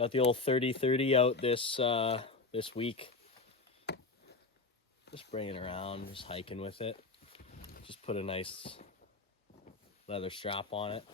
Got the old 30-30 out this week. Just bringing it around, just hiking with it. Just put a nice leather strap on it.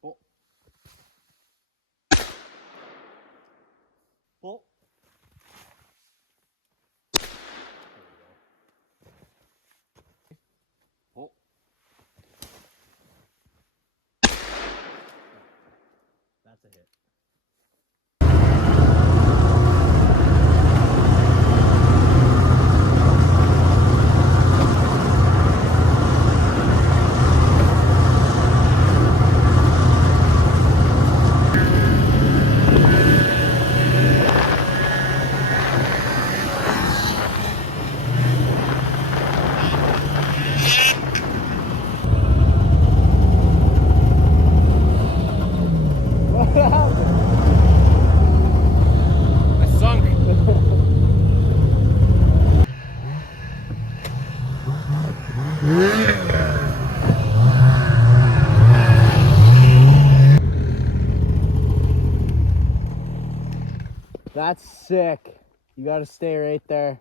Pull. Pull. Pull. That's a hit. I sunk. That's sick. You gotta stay right there.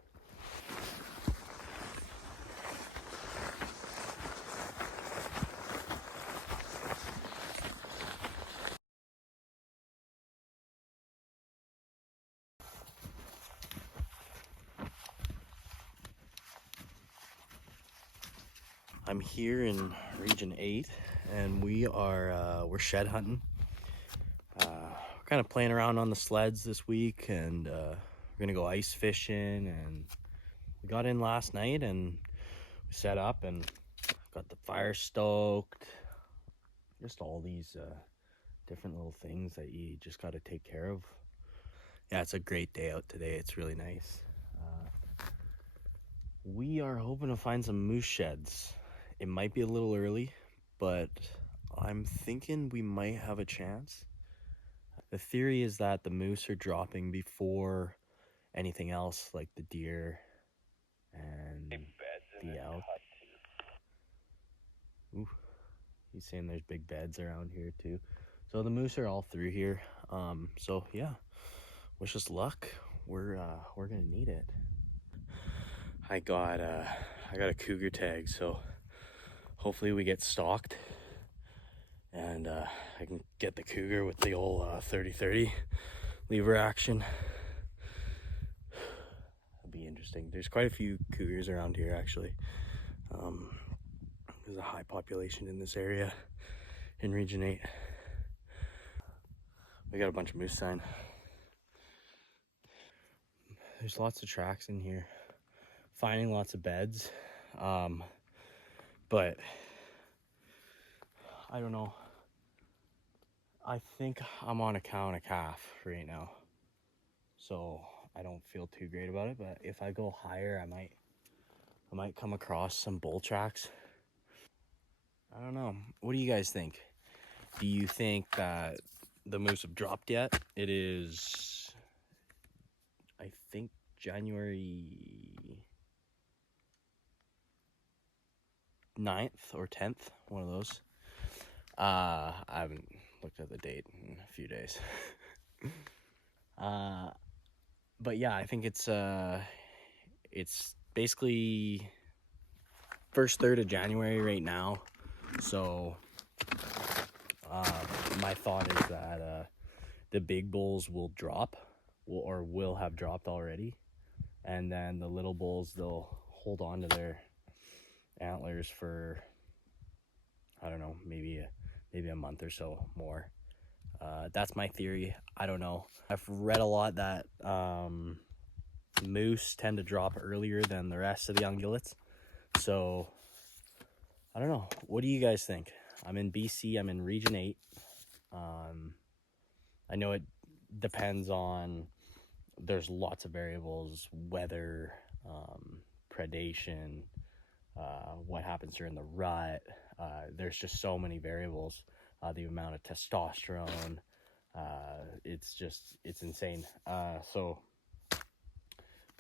I'm here in Region 8 and we're shed hunting. Kind of playing around on the sleds this week, and we're gonna go ice fishing. And we got in last night and we set up and got the fire stoked. Just all these different little things that you just got to take care of. Yeah, it's a great day out today. It's really nice. We are hoping to find some moose sheds. It might be a little early, but I'm thinking we might have a chance. The theory is that the moose are dropping before anything else, like the deer and the elk. Ooh, he's saying there's big beds around here too. So the moose are all through here. So yeah, wish us luck. We're gonna need it. I got a cougar tag, so hopefully we get stalked and I can get the cougar with the old 30-30 lever action. It'll be interesting. There's quite a few cougars around here actually. There's a high population in this area in Region 8. We got a bunch of moose sign. There's lots of tracks in here. Finding lots of beds. But I don't know. I think I'm on a cow and a calf right now. So I don't feel too great about it, but if I go higher, I might come across some bull tracks. I don't know. What do you guys think? Do you think that the moose have dropped yet? It is, I think, January 9th or 10th, one of those. I haven't looked at the date in a few days. But yeah, I think it's basically first third of January right now. So my thought is that the big bulls will drop, or will have dropped already, and then the little bulls, they'll hold on to their antlers for, I don't know, maybe a month or so more. That's my theory. I don't know. I've read a lot that moose tend to drop earlier than the rest of the ungulates. So I don't know. What do you guys think? I'm in BC. I'm in Region 8. I know it depends on, there's lots of variables, weather, predation, what happens during the rut. There's just so many variables. The amount of testosterone, it's insane.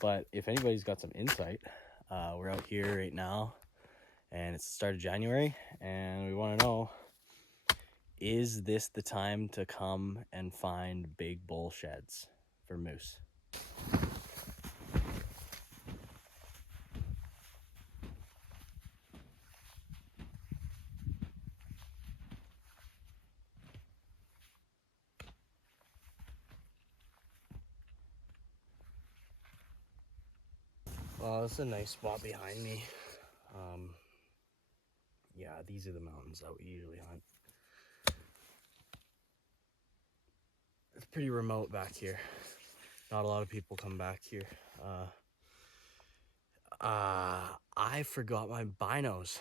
But if anybody's got some insight, we're out here right now and it's the start of January and we want to know, is this the time to come and find big bull sheds for moose? Well, it's a nice spot behind me. Yeah, these are the mountains that we usually hunt. It's pretty remote back here. Not a lot of people come back here. I forgot my binos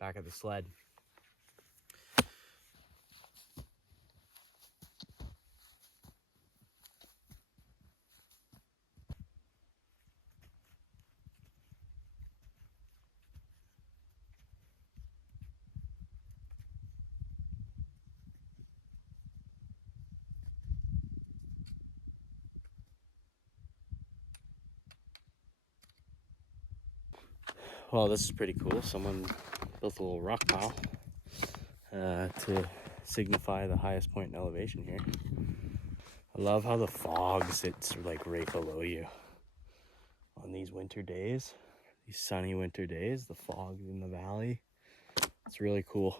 back at the sled. Well, this is pretty cool. Someone built a little rock pile to signify the highest point in elevation here. I love how the fog sits like right below you on these winter days, these sunny winter days. The fog in the valley, it's really cool.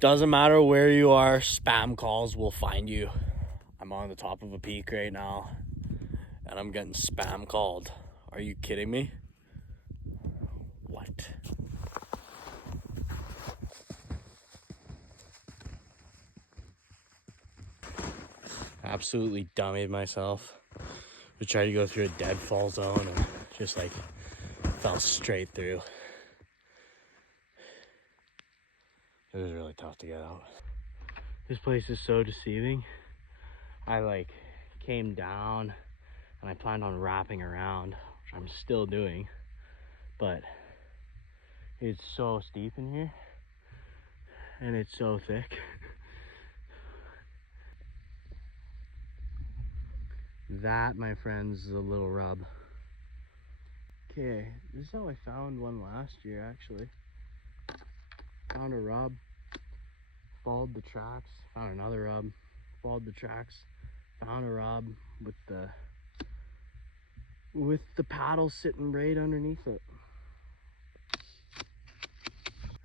Doesn't matter where you are, spam calls will find you. I'm on the top of a peak right now and I'm getting spam called. Are you kidding me? What? Absolutely dummied myself. We tried to go through a deadfall zone and just like fell straight through. It was really tough to get out. This place is so deceiving. I like came down and I planned on wrapping around, which I'm still doing, but it's so steep in here and it's so thick. That, my friends, is a little rub. Okay, this is how I found one last year actually. Found a rub, followed the tracks, found another rub, followed the tracks, found a rub with the paddle sitting right underneath it.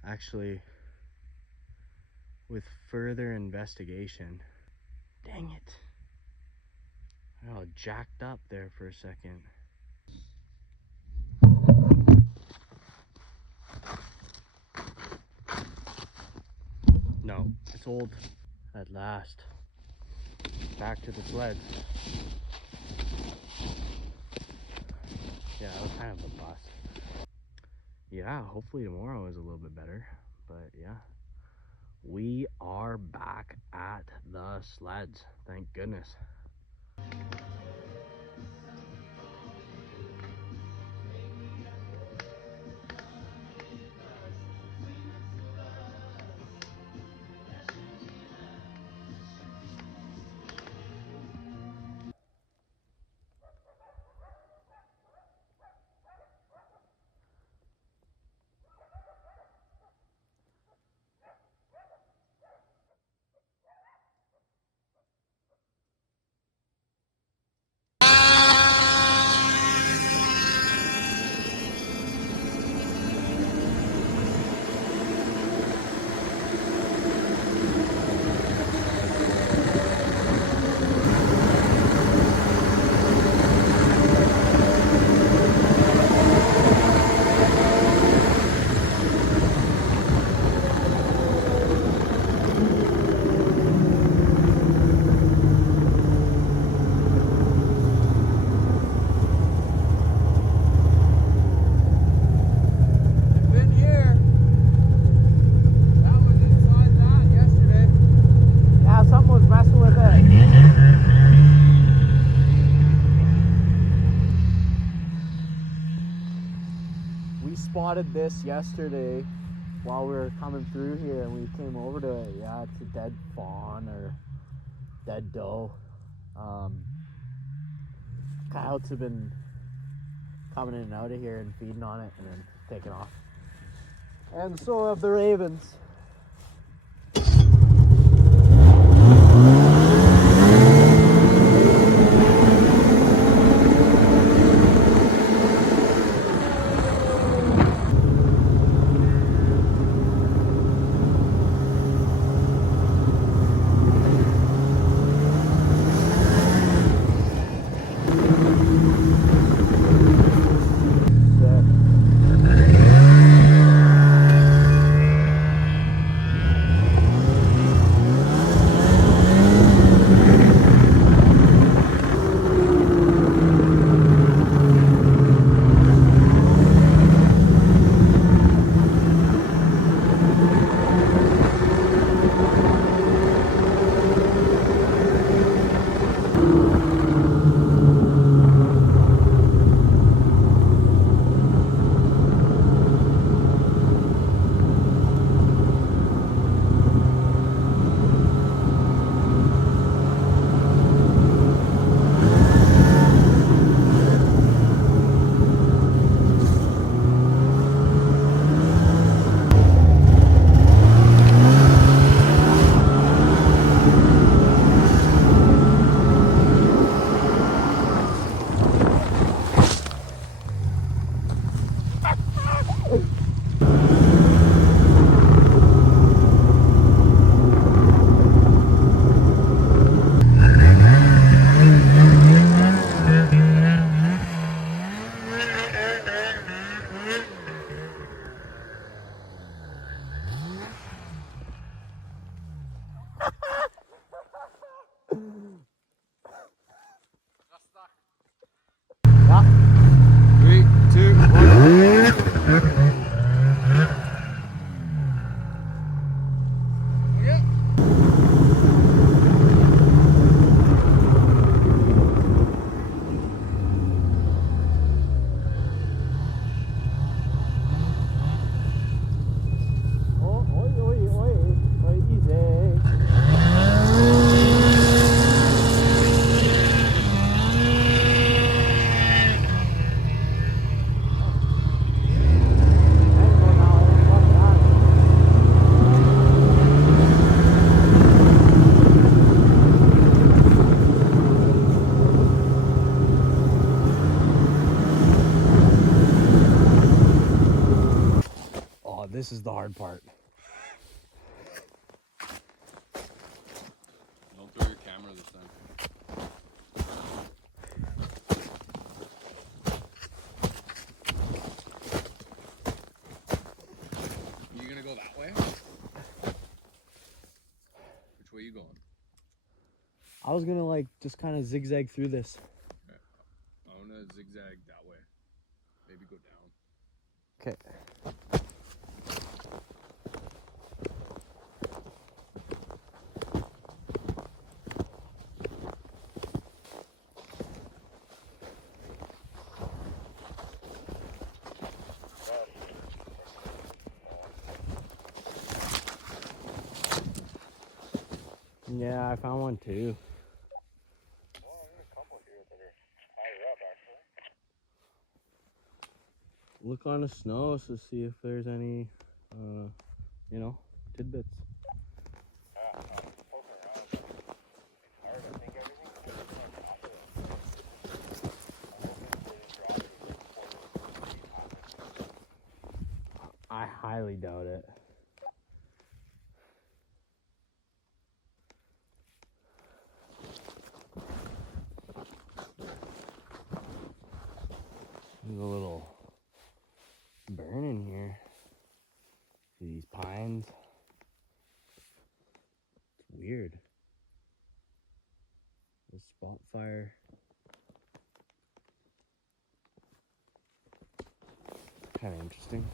Actually, with further investigation, dang it, I got all jacked up there for a second. No, it's old. At last, back to the sled. Yeah, it was kind of a bust. Yeah, hopefully tomorrow is a little bit better, but yeah. We are back at the sleds, thank goodness. spotted this yesterday while we were coming through here, and we came over to it. Yeah, it's a dead fawn or dead doe. Coyotes have been coming in and out of here and feeding on it and then taking off. And so have the ravens. This is the hard part. Don't throw your camera this time. You gonna go that way? Which way you going? I was gonna like just kind of zigzag through this. Okay. I'm gonna zigzag that way. Maybe go down. Okay. Yeah, I found one too. Well, there's a couple here that are higher up, actually. Look on the snow to see if there's any, tidbits. Poking around, but it's hard. I think everything's kind of on top of it. I'm hoping they didn't drop it before the heat happened. I highly doubt it. There's a little burn in here. See these pines? It's weird. The spot fire. Kind of interesting.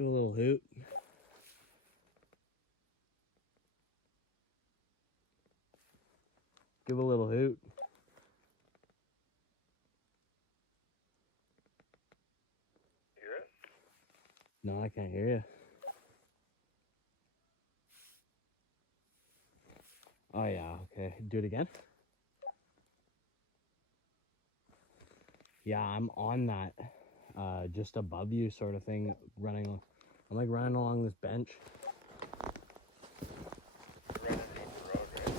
Give a little hoot. Give a little hoot. Hear it? No, I can't hear you. Oh yeah, okay. Do it again. Yeah, I'm on that, just above you sort of thing, running. I'm like running along this bench. You're right underneath the road, right?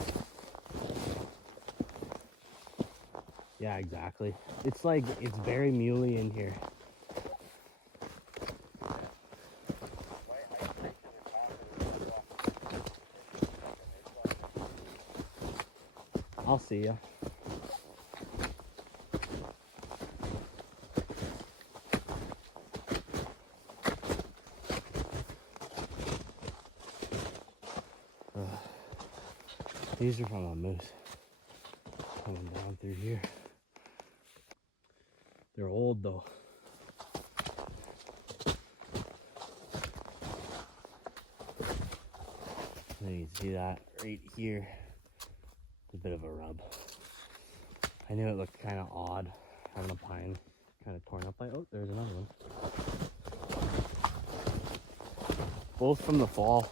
Yeah, exactly. It's like, it's very muley in here. My ice rink in the top of the I'll see ya. These are from a moose coming down through here. They're old though. And you can see that right here. It's a bit of a rub. I knew it looked kind of odd having a pine kind of torn up like, oh, there's another one. Both from the fall.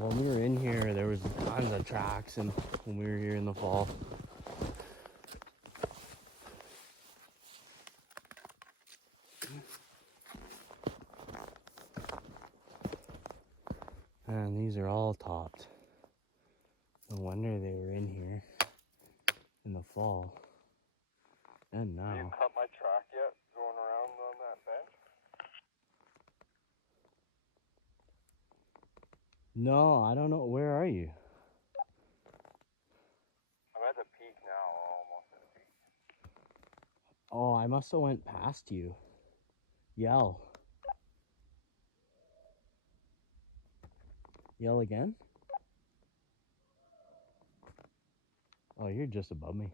When we were in here, there was tons of tracks, and when we were here in the fall. And these are all topped. No wonder they were in here in the fall. And now. You cut my track yet? Going around on that bench? No, I don't know. Where are you? I'm at the peak now, almost at the peak. Oh, I must have went past you. Yell. Yell again? Oh, you're just above me.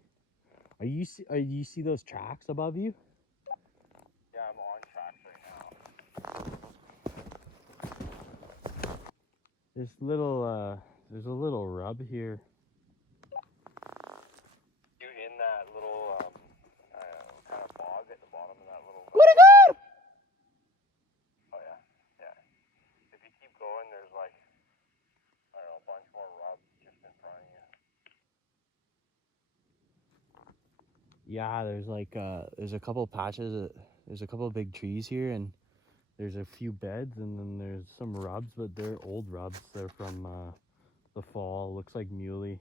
Are you see those tracks above you? Yeah, I'm on tracks right now. There's a little rub here. You in that little, kind of bog at the bottom of that little... Where'd it go? Oh, yeah. Yeah. If you keep going, there's like, I don't know, a bunch more rubs just in front of you. Yeah, there's a couple patches. There's a couple big trees here, and there's a few beds, and then there's some rubs, but they're old rubs. They're from the fall. Looks like muley.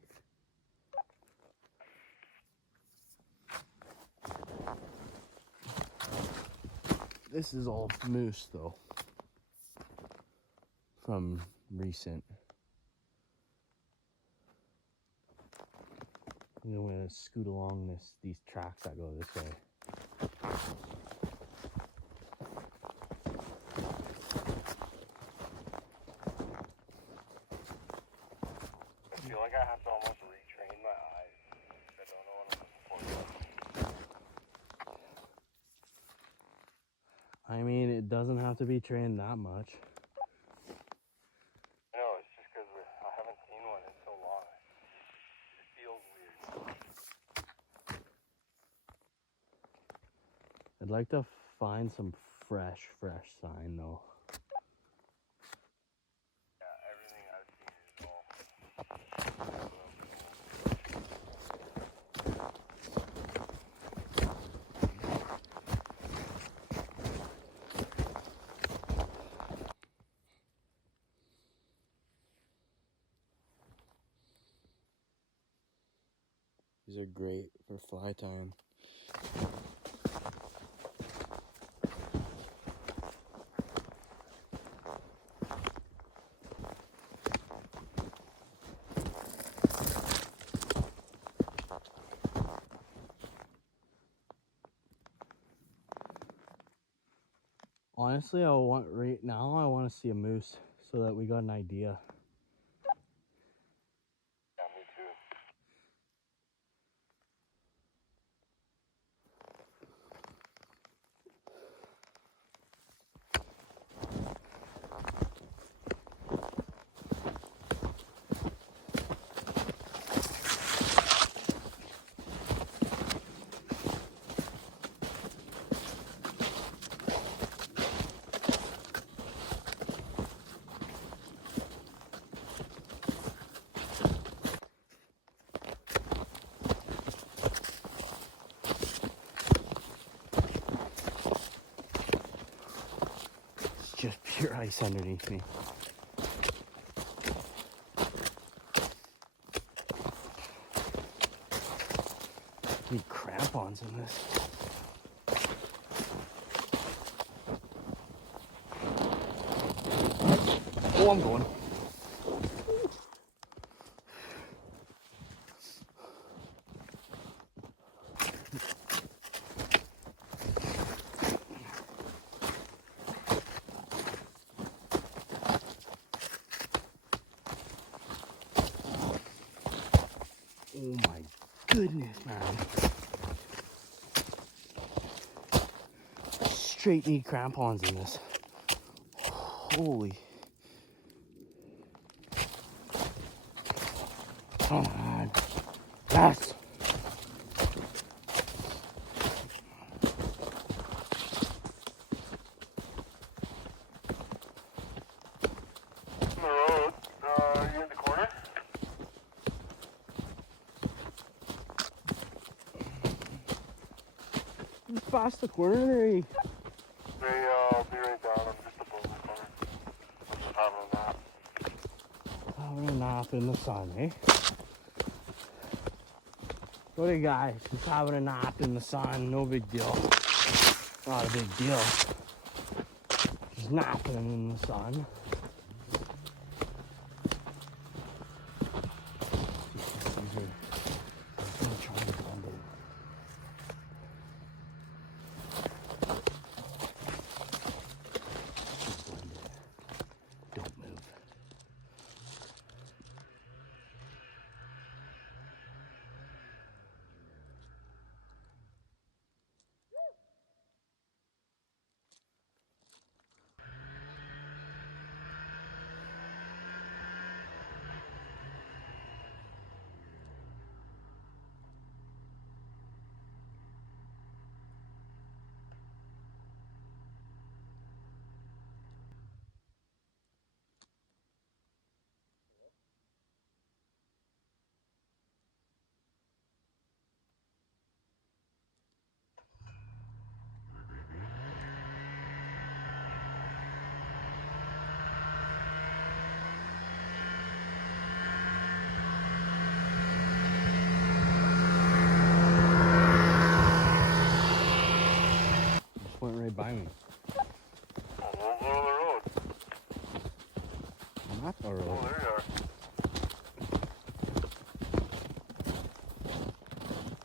This is all moose though, from recent. I'm gonna scoot along these tracks that go this way. I feel like I have to almost retrain my eyes. I don't know what I'm looking for. I mean, it doesn't have to be trained that much. No, it's just because I haven't seen one in so long. It feels weird. I'd like to find some fresh sign though. Yeah, everything I've seen is all... These are great for fly time. Honestly, I want to see a moose so that we got an idea. just pure ice underneath me. Need crampons in this. Oh, I'm going. Oh my goodness, man. Straight need crampons in this. Holy. Come on. Yes. On the road, you in the corner? Past the corner there. They, I'll be right down. I'm just above the corner. I'm just having a nap. Having a nap in the sun, eh? What a guy. He's having a nap in the sun. No big deal. Not a big deal. Just napping in the sun. Don't move. Went right by me. We'll go on the road. I'm not the road. Oh, there you are.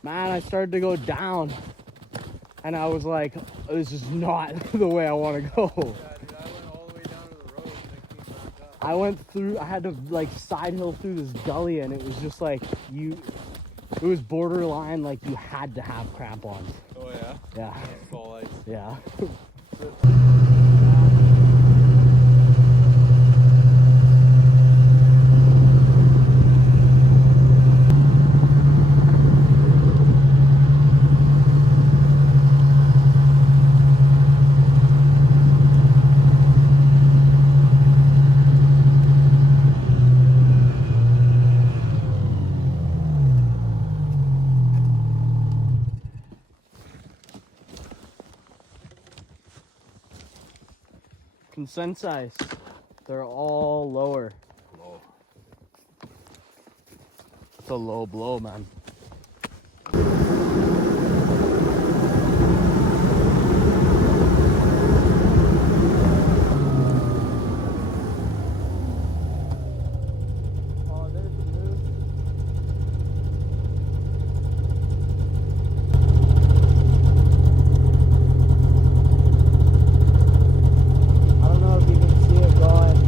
Man, I started to go down, and I was like, this is not the way I want to go. Yeah, dude, I went all the way down to the road and then came back up. I went through, I had to like side hill through this gully, and it was just like, it was borderline like you had to have crampons. Oh, yeah? Yeah, Full ice. yeah. Consensus, they're all lower. Low. It's a low blow, man. Oh, there's the moose. I don't know if you can see it going.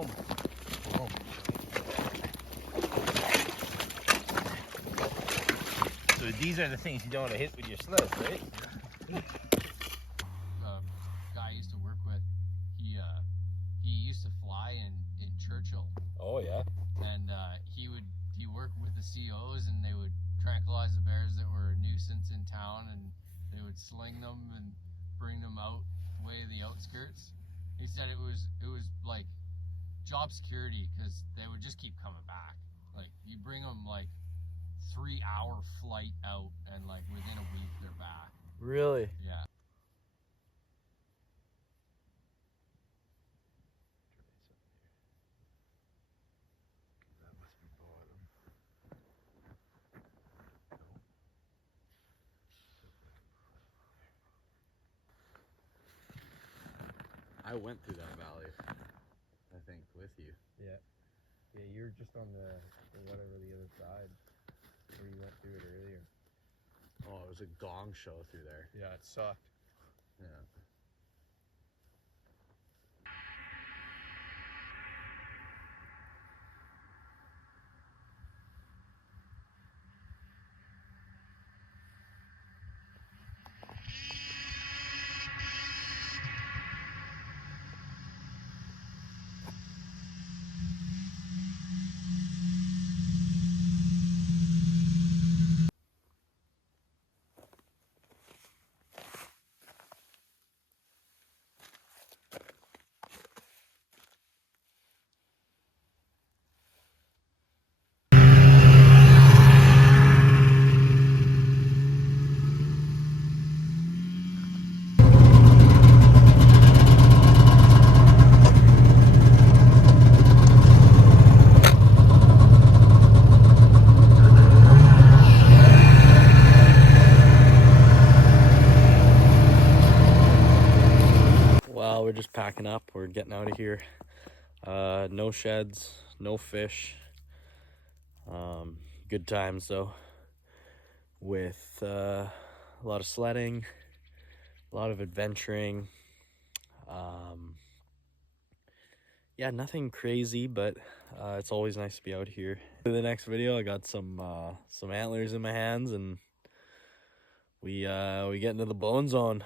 Boom. Boom. So these are the things you don't want to hit with your sled, right? Guy I used to work with, he used to fly in Churchill, Oh yeah. and he worked with the COs, and they would tranquilize the bears that were a nuisance in town, and they would sling them and bring them out way the outskirts. He said it was like job security, because they would just keep coming back. Like, you bring them like 3-hour flight out, and like within a week they're back. Really? Yeah. That must be bottom. I went through that valley, I think, with you. Yeah. Yeah, you're just on the whatever the other side where you went through it earlier. Oh, it was a gong show through there. Yeah, it sucked. Yeah. Well, we're just packing up. We're getting out of here. No sheds, no fish. Good times though. With a lot of sledding, a lot of adventuring. Yeah, nothing crazy, but it's always nice to be out here. For the next video, I got some antlers in my hands, and we get into the bone zone.